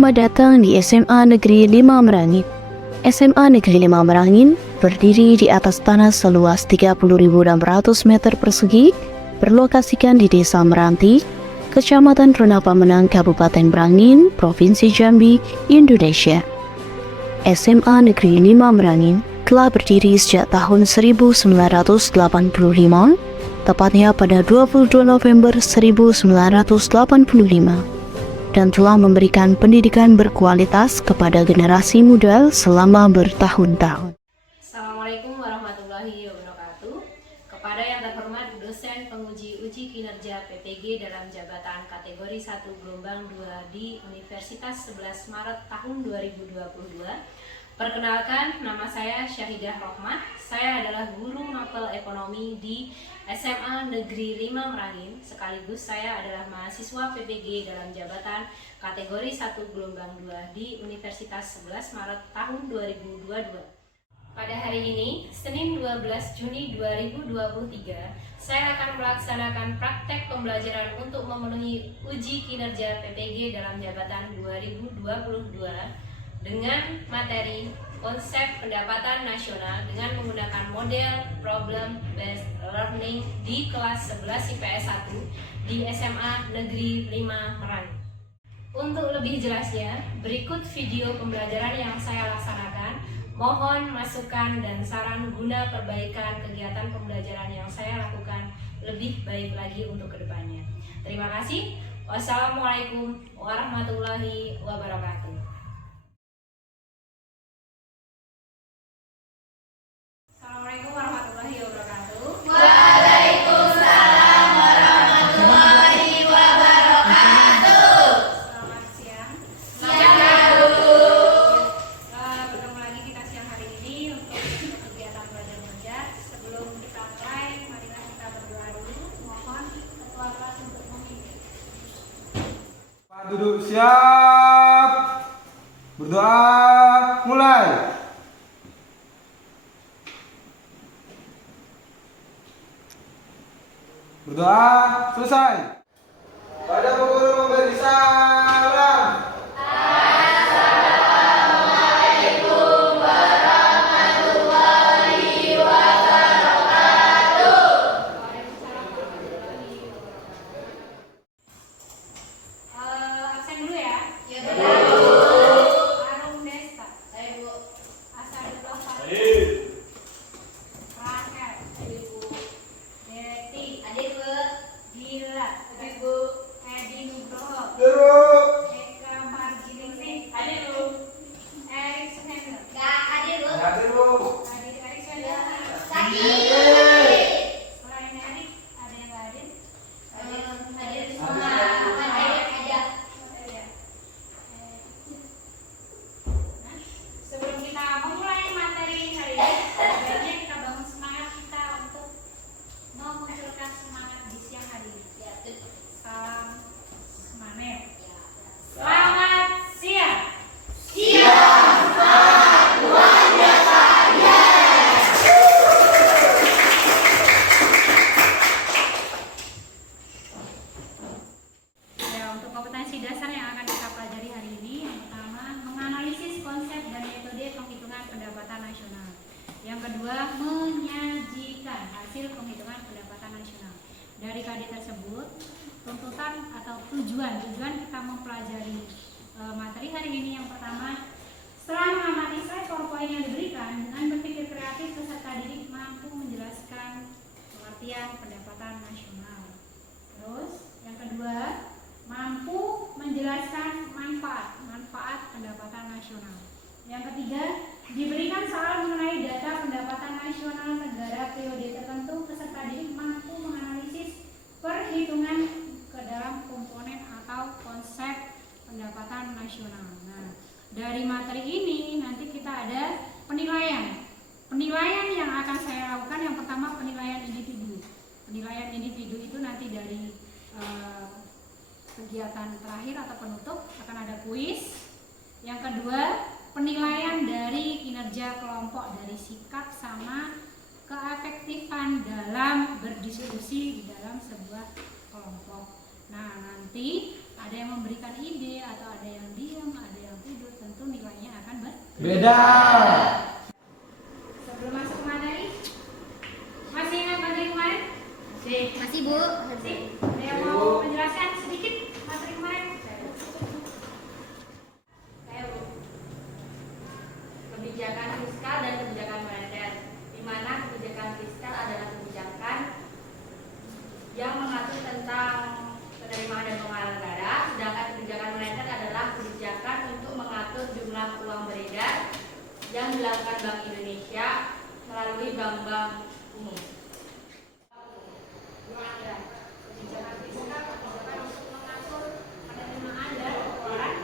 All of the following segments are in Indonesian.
Selamat datang di SMA Negeri 5 Merangin. SMA Negeri 5 Merangin berdiri di atas tanah seluas 30.600 meter persegi, berlokasikan di Desa Meranti, Kecamatan Renapamenang, Kabupaten Merangin, Provinsi Jambi, Indonesia. SMA Negeri 5 Merangin telah berdiri sejak tahun 1985, tepatnya pada 22 November 1985. Dan telah memberikan pendidikan berkualitas kepada generasi muda selama bertahun-tahun. Assalamualaikum warahmatullahi wabarakatuh. Kepada yang terhormat dosen penguji uji kinerja PPG dalam jabatan kategori 1 gelombang 2 di Universitas 11 Maret tahun 2022. Perkenalkan, nama saya Syahidah Rohmah. Saya adalah guru mapel ekonomi di SMA Negeri 5 Merangin. Sekaligus saya adalah mahasiswa PPG dalam jabatan kategori 1 gelombang 2 di Universitas 11 Maret tahun 2022. Pada hari ini, Senin 12 Juni 2023, saya akan melaksanakan praktek pembelajaran untuk memenuhi uji kinerja PPG dalam jabatan 2022 dengan materi konsep pendapatan nasional dengan menggunakan model problem based learning di kelas 11 IPS 1 di SMA Negeri 5 Merangin. Untuk lebih jelasnya, berikut video pembelajaran yang saya laksanakan. Mohon masukan dan saran guna perbaikan kegiatan pembelajaran yang saya lakukan lebih baik lagi untuk kedepannya. Terima kasih. Wassalamualaikum warahmatullahi wabarakatuh. Assalamualaikum warahmatullahi wabarakatuh. Waalaikumsalam warahmatullahi wabarakatuh. Selamat siang. Siang, Bu. Bertemu lagi kita siang hari ini untuk kegiatan belajar mengajar. Sebelum kita mulai, marilah kita berdoa dulu. Mohon ketua kelas untuk memimpin. Pak duduk siap. Berdoa mulai. Berdoa selesai. Pada guru memberi salam. Assalamualaikum warahmatullahi wabarakatuh. Absen dulu ya. Ya, Bu. Arum Desta. Bu. Asadullah Fatih. Rahel. Bu. Deti. Adik, Bu. Gila. Bu. Edi Nugroho. Terus. Eka Marginingsih. Adik, Bu. Erik Suhendra. Enggak, adik, Bu. Hadir Bu. Adit Erik Suhendra. Sakit. Selain Erik, ada yang lain? Adik semua. Adik aja. Ya. Sebelum kita memulai materi hari ini, sebaiknya kita bangun semangat kita untuk memunculkan semangat di siang hari ini. Ya, tuh. Salam semangat. Ya. Selamat siang. Ya, untuk kompetensi dasar yang akan kita pelajari hari ini, yang pertama, menganalisis konsep dan metode penghitungan pendapatan nasional. Yang kedua, menyajikan hasil penghitungan pendapatan nasional. Dari KD tersebut, tuntutan atau tujuan kita mempelajari materi hari ini yang pertama, setelah mengamati slide PowerPoint yang diberikan, dengan berpikir kreatif peserta didik mampu menjelaskan pengertian pendapatan nasional. Terus, yang kedua, mampu menjelaskan manfaat pendapatan nasional. Yang ketiga, diberikan soal mengenai data pendapatan nasional negara periode tertentu, peserta didik mampu menganalisis perhitungan ke dalam komponen atau konsep pendapatan nasional. Nah, dari materi ini nanti kita ada penilaian. Penilaian yang akan saya lakukan yang pertama penilaian individu. Penilaian individu itu nanti dari kegiatan terakhir atau penutup akan ada kuis. Yang kedua, penilaian dari kinerja kelompok, dari sikap sama keefektifan dalam berdiskusi di dalam sebuah kelompok. Nah, nanti ada yang memberikan ide atau ada yang diam, ada Beda. Sebelum masuk ke materi, masih ingat materi kemarin? Masih Bu. Masih? Ada yang mau menjelaskan sedikit materi kemarin? Saya Bu. Kebijakan fiskal dan kebijakan moneter, di mana kebijakan fiskal adalah kebijakan yang mengatur tentang penerimaan dan pengeluaran negara, sedangkan kebijakan moneter adalah kebijakan untuk mengatur jumlah uang beredar yang dilakukan Bank Indonesia melalui bank-bank umum. Kebijakan fiskal kebijakan untuk mengatur penerimaan dan pengeluaran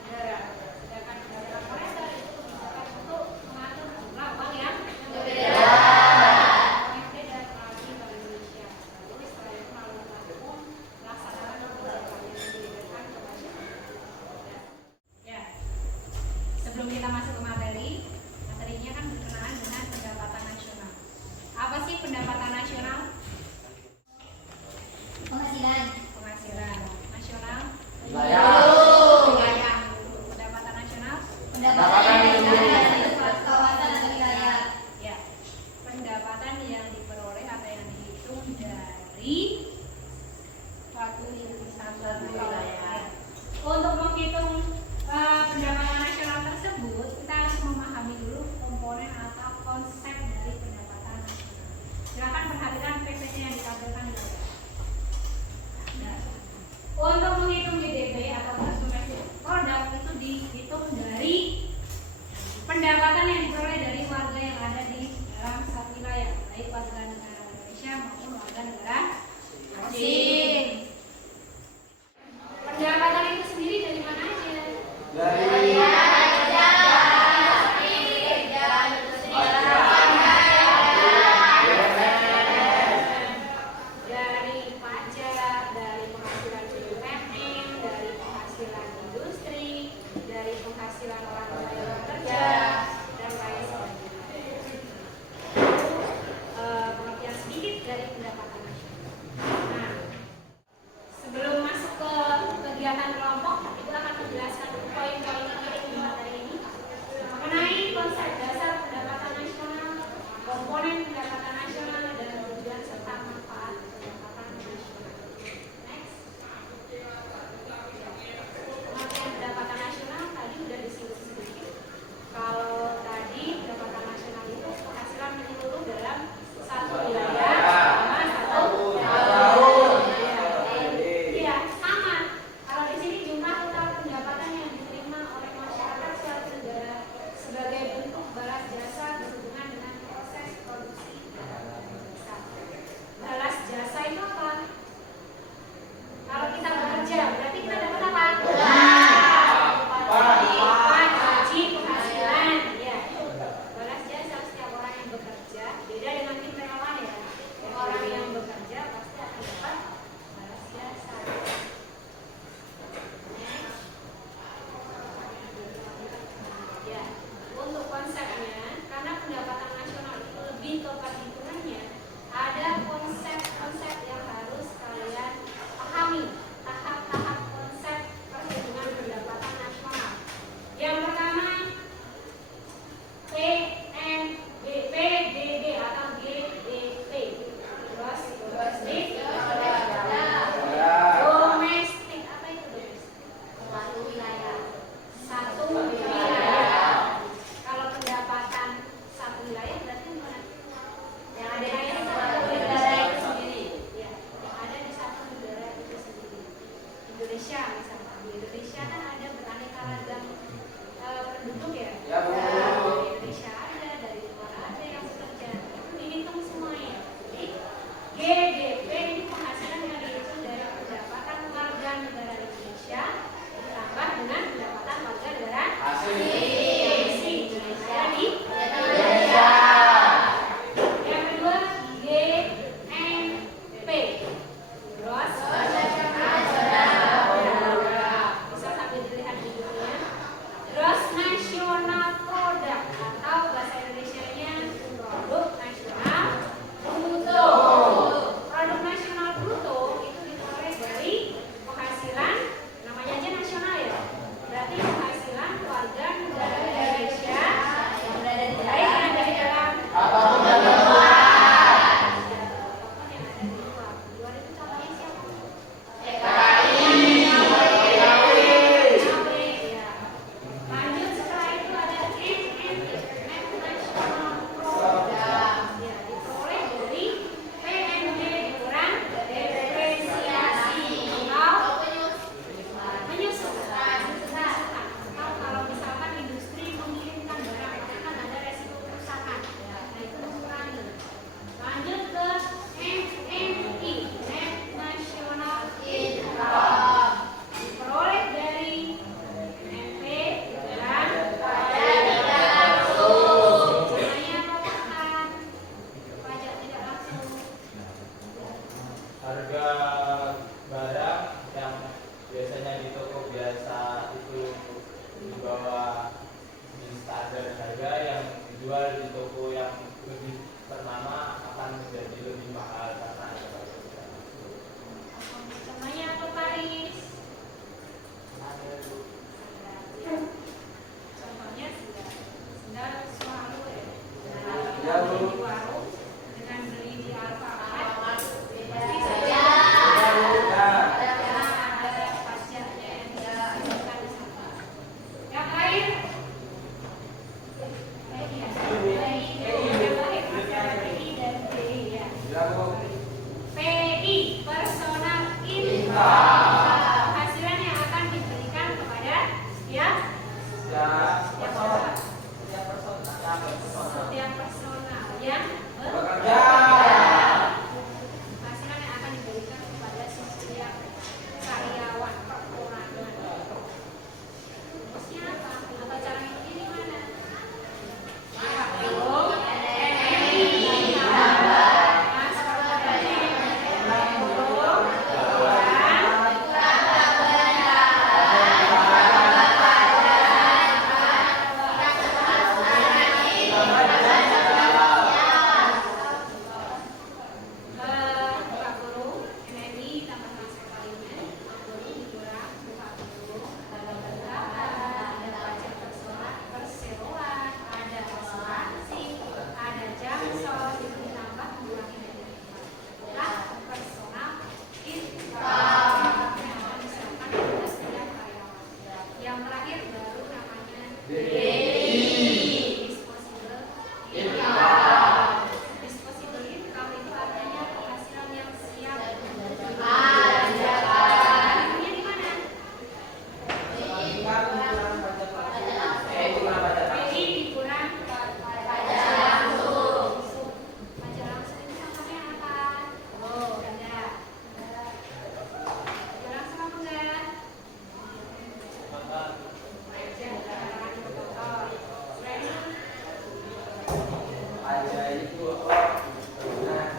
negara, sedangkan kebijakan moneter itu kebijakan untuk mengatur jumlah uang yang beredar melalui Bank Indonesia. Lalu setelah itu melalui bank umum melaksanakan kebijakan yang dibedakan kepada masyarakat. Ya, sebelum kita masuk ke materi, materinya kan berkenaan dengan pendapatan nasional. Apa sih pendapatan nasional? Penghasilan. Penghasilan nasional. Wilayah. Pendapatan nasional. Pendapatan dari kawasan atau wilayah. Ya, pendapatan yang diperoleh atau yang dihitung dari suatu wilayah. Untuk menghitung pendapatan nasional tersebut, kita harus memahami dulu komponen atau konsep dari pendapatan nasional. Silakan perhatikan PPT yang ditampilkan di layar. Nah, untuk menghitung GDP atau gross domestic product itu dihitung dari pendapatan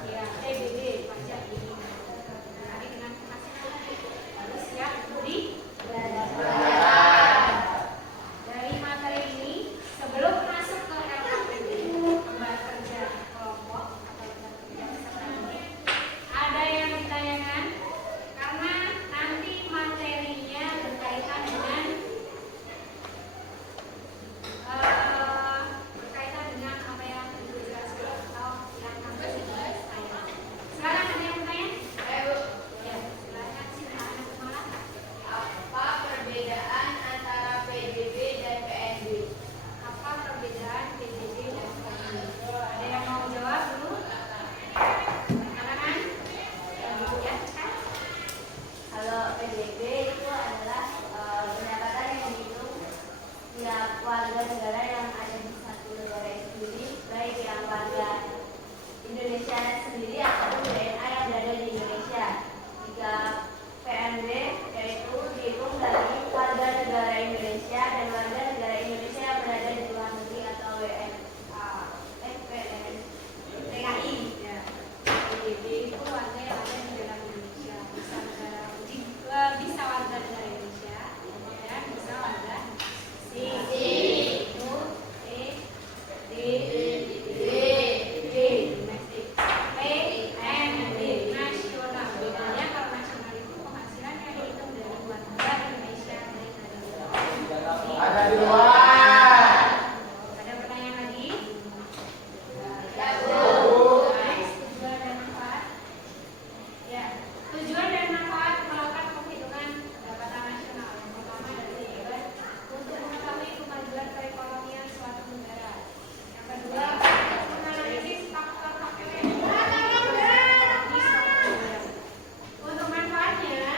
Ya, PBB pajak ini terkait dengan penghasilan. Lalu siap budi dari materi ini sebelum masuk ke LKPD lembar kerja kelompok atau lembar kerja peserta didik, ada yang ditanyakan karena nanti materinya berkaitan dengan apa yang Ibu jelaskan atau yang harus dibahas. Sekarang ada yang bertanya? Ya, silakan anak sekolah. Apa perbedaan antara PBB dan PNB? Apa perbedaan PBB dan PNB? Ada yang mau jawab dulu? Silakan. Ya, kan? Kalau PBB itu adalah pendapatan yang dihitung tiap warga negara yang ada di satu negara itu sendiri, baik yang warga Indonesia sendiri ataupun WNA yang berada di Indonesia. Jika PNB yaitu dihitung dari warga negara Indonesia dan warga negara Indonesia yang berada di luar negeri atau WNA, PKI. Ya. PBB itu warga yang ada di dalam Indonesia, bisa warga negara Indonesia, dan bisa warga asing. Itu domestik. PNB nasional. Bedanya kalau nasional itu penghasilan yang dihitung dari luar negara Indonesia dari negara. Ada di luar. Ada pertanyaan lagi? Ya, Guys, tujuan dan manfaat. Ya, tujuan dan manfaat melakukan penghitungan pendapatan nasional. Yang pertama dari tujuan untuk mengetahui kemajuan perekonomian suatu negara. Yang kedua, untuk menganalisis faktor-faktor yang mempengaruhi suatu negara. Untuk manfaatnya,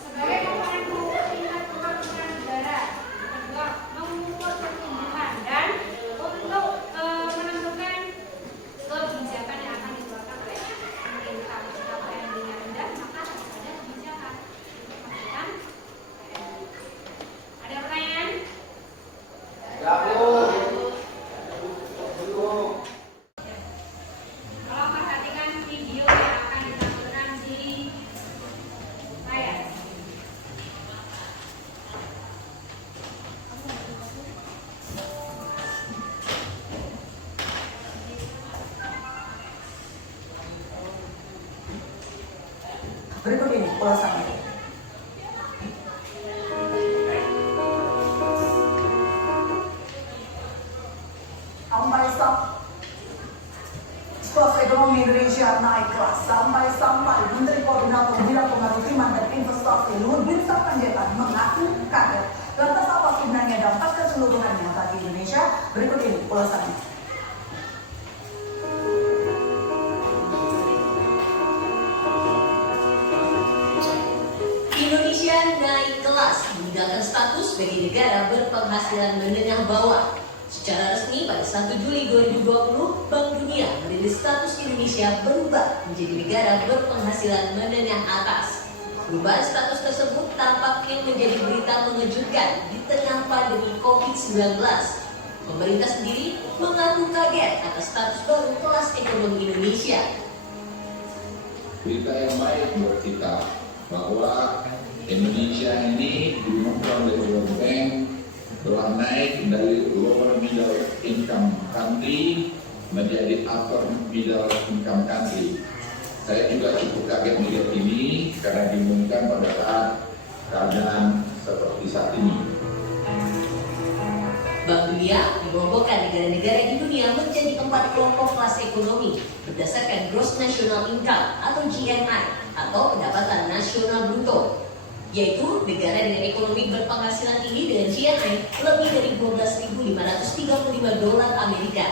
sebagai komponen pengukur tingkat kemajuan negara. Yang kedua, mengukur pertumbuhan dan untuk menentukan kebijakan yang akan dikeluarkan oleh pemerintah. Jika PNB-nya rendah, maka harus ada kebijakan untuk menaikkan PNB. Ada pertanyaan? Kalau perhatikan video yang akan ditampilkan di layar. Berikut ini ulasannya. Situasi ekonomi Indonesia naik kelas sampai Menteri Koordinator Bidang Kemaritiman dan Investasi Luhut Binsar Panjaitan mengaku kaget. Lantas apa sebenarnya dampak keseluruhannya bagi Indonesia? Berikut ini ulasannya. Indonesia naik kelas meninggalkan status sebagai negara berpenghasilan menengah bawah. Secara resmi pada 1 Juli 2020, Bank Dunia merilis status Indonesia berubah menjadi negara berpenghasilan menengah atas. Perubahan status tersebut tampaknya menjadi berita mengejutkan di tengah pandemi COVID-19. Pemerintah sendiri mengaku kaget atas status baru kelas ekonomi Indonesia. Berita yang baik buat kita bahwa Indonesia ini diumumkan oleh World Bank telah naik dari lower middle income country menjadi upper middle income country. Saya juga cukup kaget melihat ini karena diumumkan pada saat keadaan seperti saat ini. Bank Dunia mengelompokkan negara-negara di dunia menjadi 4 kelompok kelas ekonomi berdasarkan Gross National Income atau GNI atau pendapatan nasional bruto, yaitu negara dengan ekonomi berpenghasilan tinggi dengan GNI lebih dari 12.535 dolar Amerika.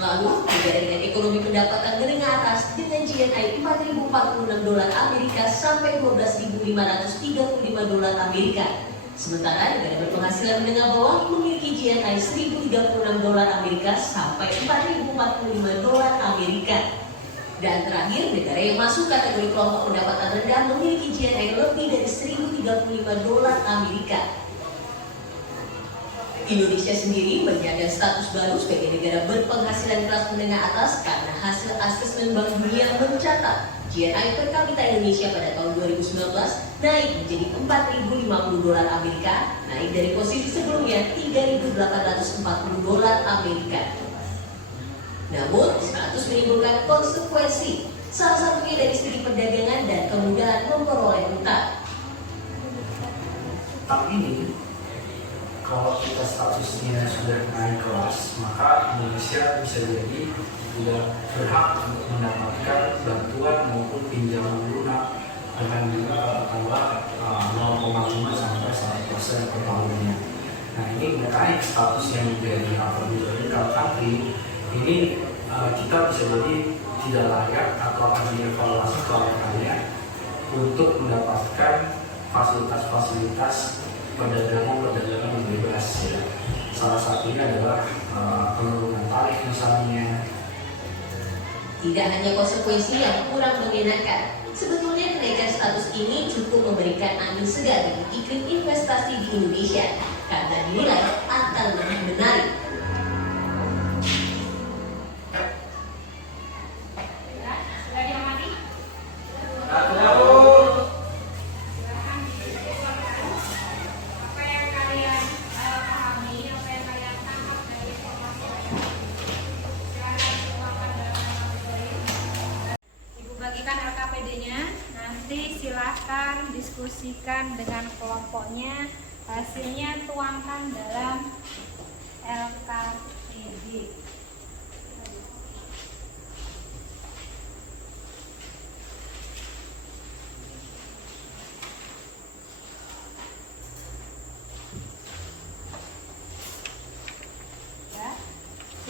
Lalu negara dengan ekonomi pendapatan menengah atas dengan GNI 4.046 dolar Amerika sampai 12.535 dolar Amerika. Sementara negara berpenghasilan menengah bawah memiliki GNI 1.036 dolar Amerika sampai 4.045 dolar Amerika. Dan terakhir, negara yang masuk kategori kelompok pendapatan rendah memiliki GNI lebih dari 1.035 dolar Amerika. Indonesia sendiri menyandang status baru sebagai negara berpenghasilan kelas menengah atas karena hasil asesmen Bank Dunia mencatat GNI per kapita Indonesia pada tahun 2019 naik menjadi $4.050 Amerika, naik dari posisi sebelumnya $3.840 Amerika. Namun, status menimbulkan konsekuensi, salah satunya dari segi perdagangan dan kemudahan memperoleh utang. Tapi ini, kalau kita statusnya sudah naik kelas, maka Indonesia bisa jadi tidak berhak untuk mendapatkan bantuan maupun pinjaman lunak dengan bunga katakanlah 0,5 sampai 1% per tahunnya. Nah, ini menaik statusnya menjadi middle country. Ini kita bisa jadi tidak layak atau akan dievaluasi kelayakannya untuk mendapatkan fasilitas-fasilitas perdagangan yang bebas, ya. Salah satunya adalah penurunan tarif misalnya. Tidak hanya konsekuensi yang kurang mengenakan, sebetulnya kenaikan status ini cukup memberikan angin segar bagi iklim investasi di Indonesia karena dinilai akan lebih menarik. Sudah dihormati? Apa yang kalian pahami, apa yang kalian tangkap dari informasi tadi? Silakan tuangkan dalam materi. Ibu bagikan LKPD-nya, nanti silakan diskusikan dengan kelompoknya, hasilnya tuangkan dalam LKPD.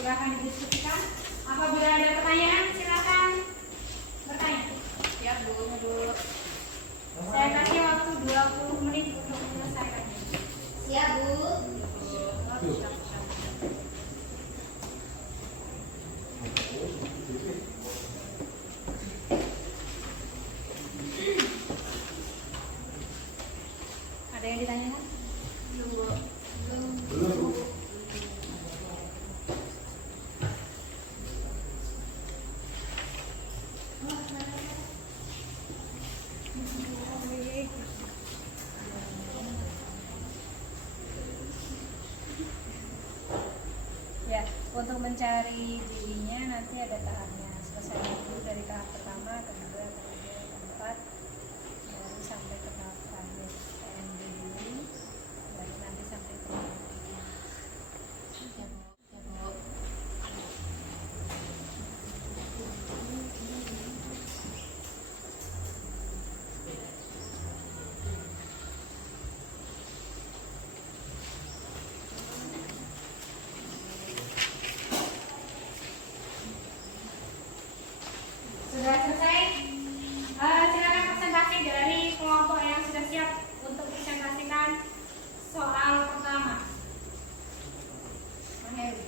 Silakan didiskusikan. Apabila ada pertanyaan, silakan bertanya. Siap, Bu. Saya kasih waktu 20 menit untuk menyelesaikan. Siap, Bu. Ada yang ditanyakan? Belum. Ya, untuk mencari dirinya nanti ada tahapnya. Selesai dulu dari tahap pertama, kedua, ketiga, keempat, baru sampai ke tahap terakhir PNB dulu, baru nanti sampai ke tahap Sudah selesai? Silakan presentasi dari kelompok yang sudah siap untuk presentasikan soal pertama. Maheri.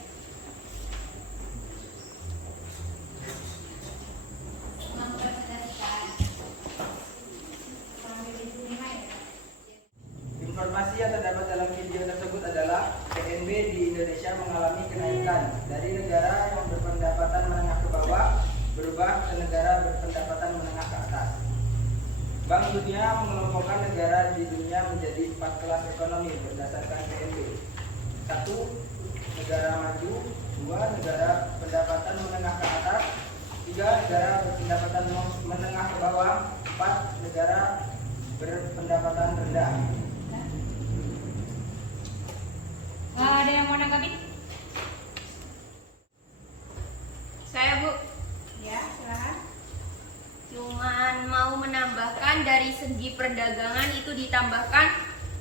Informasi yang terdapat dalam video tersebut adalah PNB di Indonesia mengalami kenaikan dari negara yang berpendapatan menengah ke bawah berubah ke negara berpendapatan menengah ke atas. Bank Dunia mengelompokkan negara di dunia menjadi 4 kelas ekonomi berdasarkan PNB. 1. Negara maju. 2. Negara pendapatan menengah ke atas. 3. Negara berpendapatan menengah ke bawah. 4. Negara berpendapatan rendah. Ada yang mau nanggapi? Saya, Bu. Ya, silakan. Cuman mau menambahkan dari segi perdagangan itu ditambahkan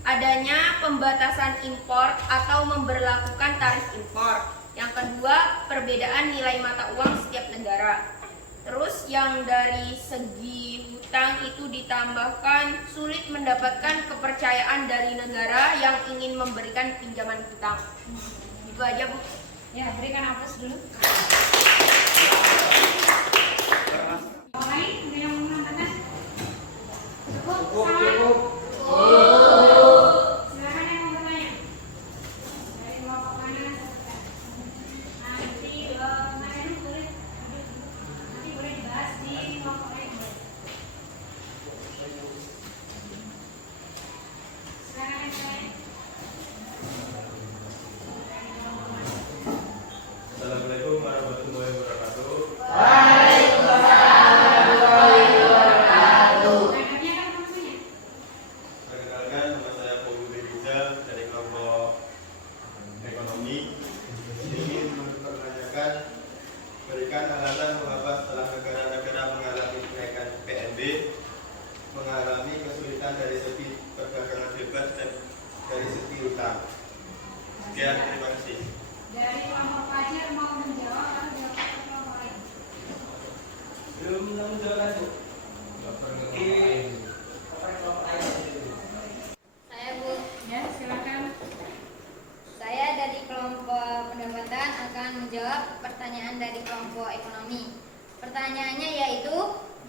adanya pembatasan impor atau memberlakukan tarif impor. Yang kedua, perbedaan nilai mata uang setiap negara. Terus yang dari segi hutang itu ditambahkan sulit mendapatkan kepercayaan dari negara yang ingin memberikan pinjaman hutang. Itu aja, Bu. Ya, berikan aplaus dulu. Orang lain ada yang mau menambahkan? Cukup? Sama? Silakan yang mau bertanya. Dari memberikan alasan mengapa setelah negara-negara mengalami kenaikan PNB, mengalami kesulitan dari segi perdagangan bebas dan dari segi utang. Sekian, terima kasih. Dari kelompok pelajar mau menjawab atau jawab ke kelompok lain? Belum menjawab, Bu. Saya Bu. Ya, silakan. Saya dari kelompok pendapatan akan menjawab pertanyaan dari kelompok ekonomi. Pertanyaannya yaitu,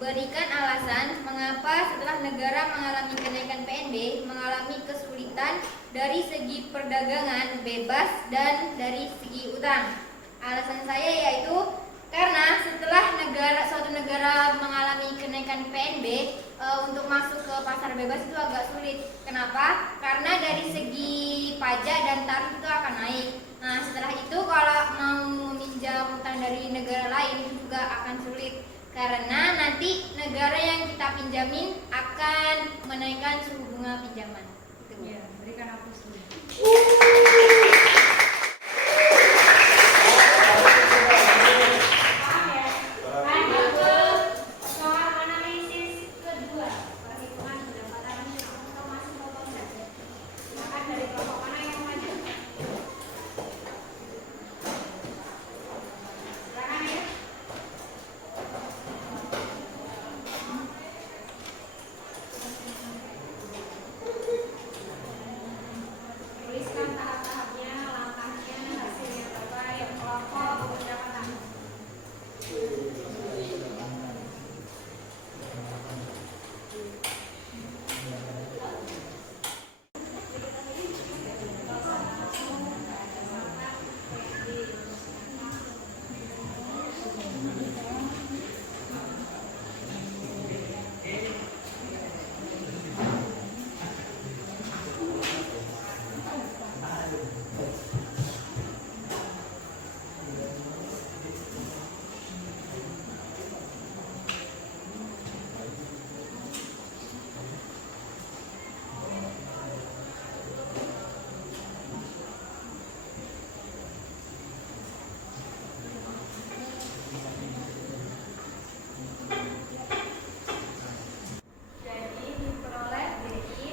berikan alasan mengapa setelah negara mengalami kenaikan PNB mengalami kesulitan dari segi perdagangan bebas dan dari segi utang. Alasan saya yaitu karena setelah suatu negara mengalami kenaikan PNB, untuk masuk ke pasar bebas itu agak sulit. Kenapa? Karena dari segi pajak dan tarif itu akan naik. Nah, setelah itu kalau mau meminjam utang dari negara lain itu juga akan sulit. Karena nanti negara yang kita pinjamin akan menaikkan suku bunga pinjaman. Itu. Ya, berikan aplaus dulu. Lanjut ke soal analisis kedua, perhitungan pendapatan nasional atau masih potong saja. Silakan dari kelompok mana yang maju? Silakan ya. Tuliskan tahap-tahapnya, langkahnya, hasilnya berapa yang kelompok pendapatan. Jadi diperoleh DI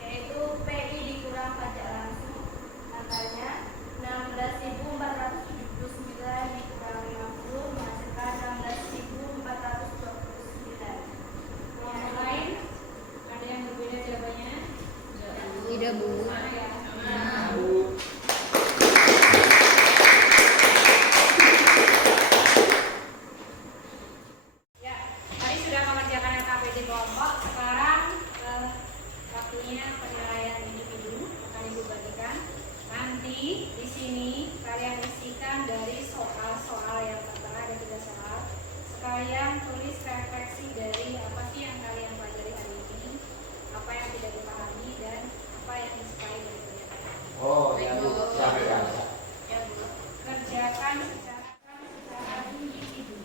yaitu PI dikurang pajak langsung, angkanya 16.479 dikurang 50 menghasilkan 16.429. Yang lain ada yang berbeda jawabannya? Tidak, Bu. Mana ya? Ya, tadi sudah mengerjakan LKPD kelompok. Sekarang waktunya penilaian individu akan Ibu bagikan. Nanti di sini kalian isikan dari soal-soal yang tertera, ada 3 soal. Sekalian tulis refleksi dari apa sih yang kalian pelajari hari ini, apa yang tidak dipahami dan apa yang disukai dari pernyataan. Oh, ya Bu. Siap. Ya Bu, kerjakan secara individu.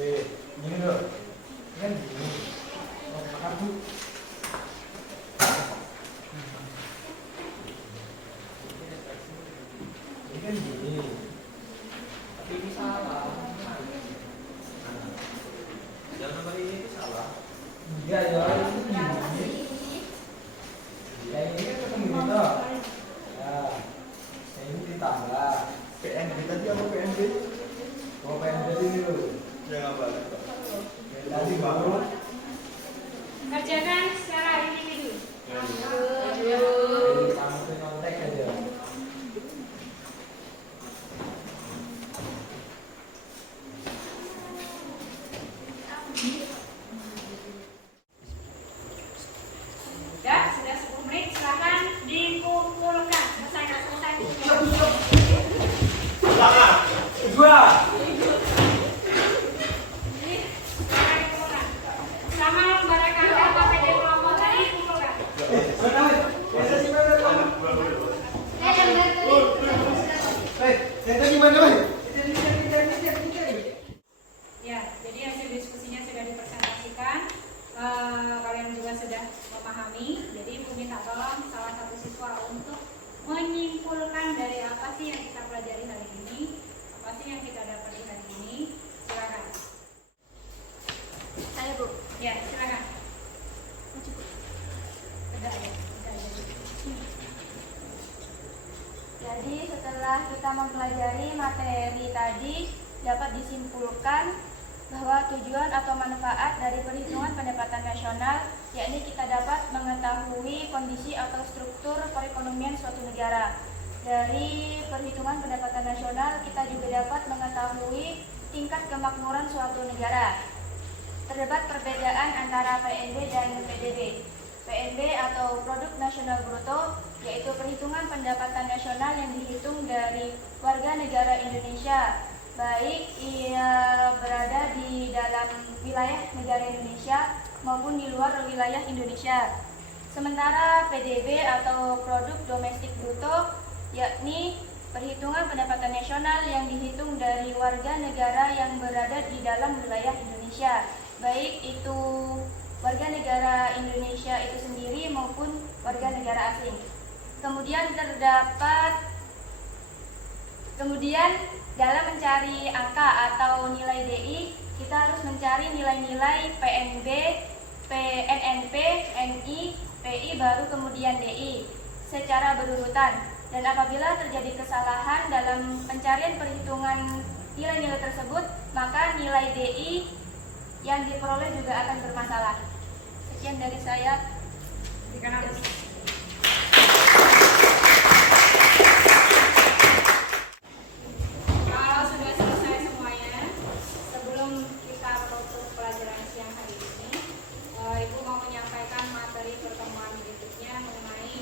Ini dulu. Kan gini. Oh, makan Bu. Ini kan gini. Tapi ini salah. Yang nomor ini itu salah. Iya, ya. Ini gini. Ya, ini kan ketemu gitu. Ya. Ini ditambah. PNB tadi apa PNB? Oh, PNB ini dulu. Jangan balik. Tadi baru. Kerjakan secara individu. Sampai kontak aja. Ya, sudah 10 menit, silakan dikumpulkan. Selesai. Dua. Ini silakan dikumpulkan. Sama lembar KPD kelompok tadi kumpulkan. Ya, jadi hasil diskusinya sudah dipresentasikan. Kalian juga sudah memahami. Jadi Ibu minta tolong salah satu siswa untuk sih yang kita pelajari hari ini? Apa sih yang kita dapat di hari ini? Silakan. Saya Bu. Ya, silakan. Udah ya. Jadi setelah kita mempelajari materi tadi, dapat disimpulkan bahwa tujuan atau manfaat dari perhitungan pendapatan nasional yakni kita dapat mengetahui kondisi atau struktur perekonomian suatu negara. Dari perhitungan pendapatan nasional kita juga dapat mengetahui tingkat kemakmuran suatu negara. Terdapat perbedaan antara PNB dan PDB. PNB atau Produk Nasional Bruto yaitu perhitungan pendapatan nasional yang dihitung dari warga negara Indonesia, baik ia berada di dalam wilayah negara Indonesia maupun di luar wilayah Indonesia. Sementara PDB atau Produk Domestik Bruto yakni perhitungan pendapatan nasional yang dihitung dari warga negara yang berada di dalam wilayah Indonesia, baik itu warga negara Indonesia itu sendiri maupun warga negara asing. Kemudian dalam mencari angka atau nilai DI, kita harus mencari nilai-nilai PNB, PNNP, NI, PI baru kemudian DI secara berurutan. Dan apabila terjadi kesalahan dalam pencarian perhitungan nilai-nilai tersebut, maka nilai DI yang diperoleh juga akan bermasalah. Sekian dari saya. Kalau sudah selesai semuanya, sebelum kita menutup pelajaran siang hari ini, Ibu mau menyampaikan materi pertemuan berikutnya mengenai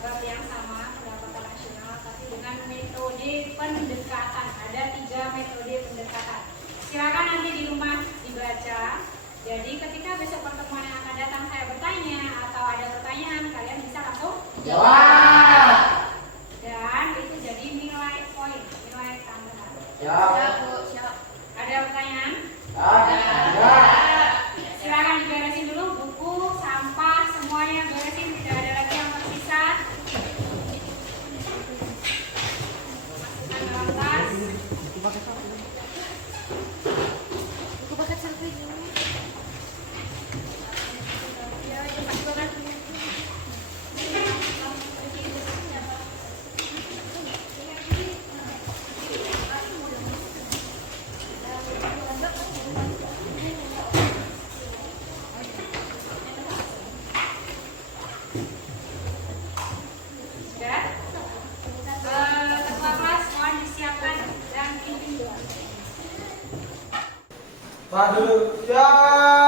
bab yang sama, pendapatan nasional, tapi dengan metode pendekatan. Ada 3 metode pendekatan. Silakan nanti di rumah dibaca. Jadi ketika besok pertemuan yang akan datang saya bertanya atau ada pertanyaan, kalian bisa langsung Jawab. Dan itu jadi nilai poin, nilai tambahan. Siap. Ada pertanyaan? Ada. Silakan diberesin dulu buku, sampah, semuanya beresin, tidak ada lagi yang tersisa. Masukkan dalam tas. Sudah? Ketua kelas mohon disiapkan dan pimpin. Pak dulu. Siap.